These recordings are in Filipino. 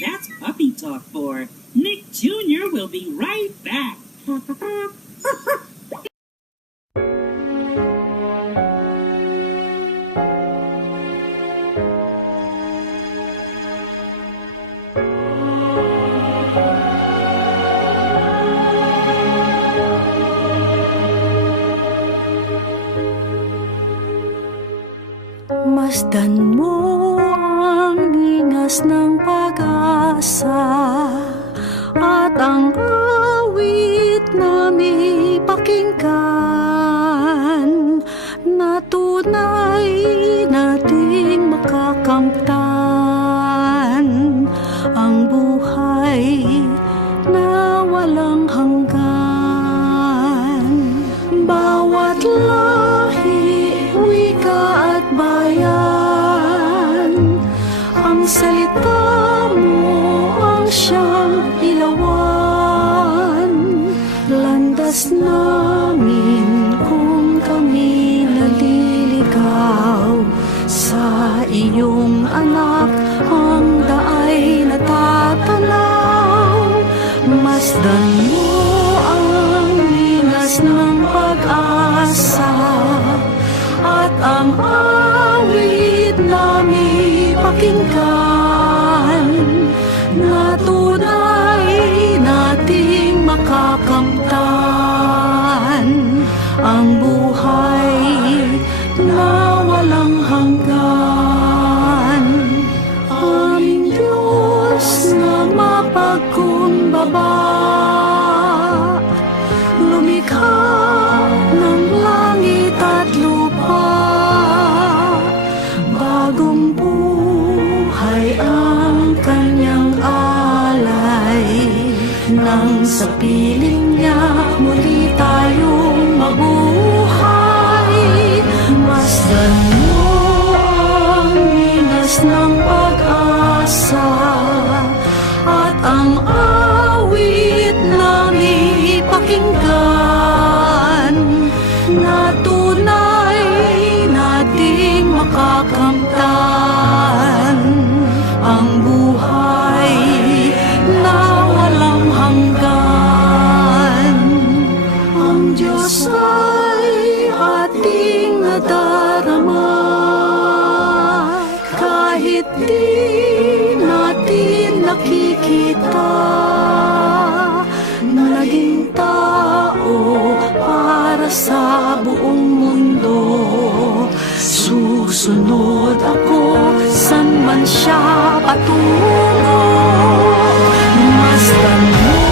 That's puppy talk for Nick Jr. will be right back. Masdan mo ang lingas ng pag-asa at ang awit na may pakinggan na tunay nating makakamtan ang buhay na walang hanggan. Bawat lahi, wika at bayan, ang salita mo ang siyang ilawan. Landas namin kung kami naliligaw, sa iyong anak ang daay natatanaw. Masdan mo ang lingas ng pag-asa at ang awit na may pakinggan na tunay nating makakamtan ang buhay na walang hanggan. Aming Diyos na mapagkumbaba, lumikha ng langit at lupa. Bagong buhay ang kanyang alay, nang sa piling niya muli tayong mabuhay. Masdan mo ang lingas ng pag-asa at ang awit na may pakinggan na tunay nating makakamtan ang buhay na walang hanggan. Ang Diyos ay ating nadarama kahit di natin nakikita. Naging tao para sa buong mundo, susunod ako san man siya patungo. Masdan mo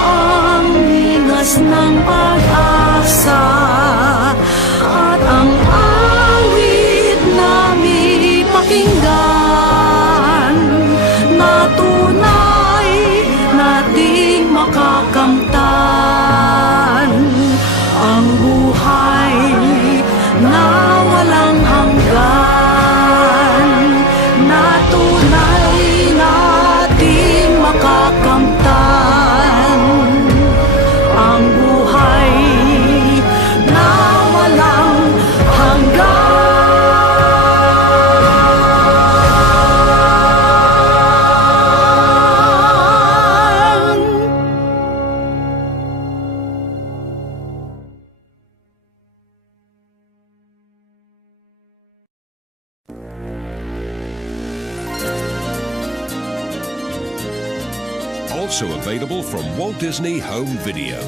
ang lingas ng pag-asa at ang awit na may pakinggan na tunay nating makakamtan ang buhay na walang hanggan, na tunay nating makakamtan ang buhay na walang hanggan. Also available from Walt Disney Home Video.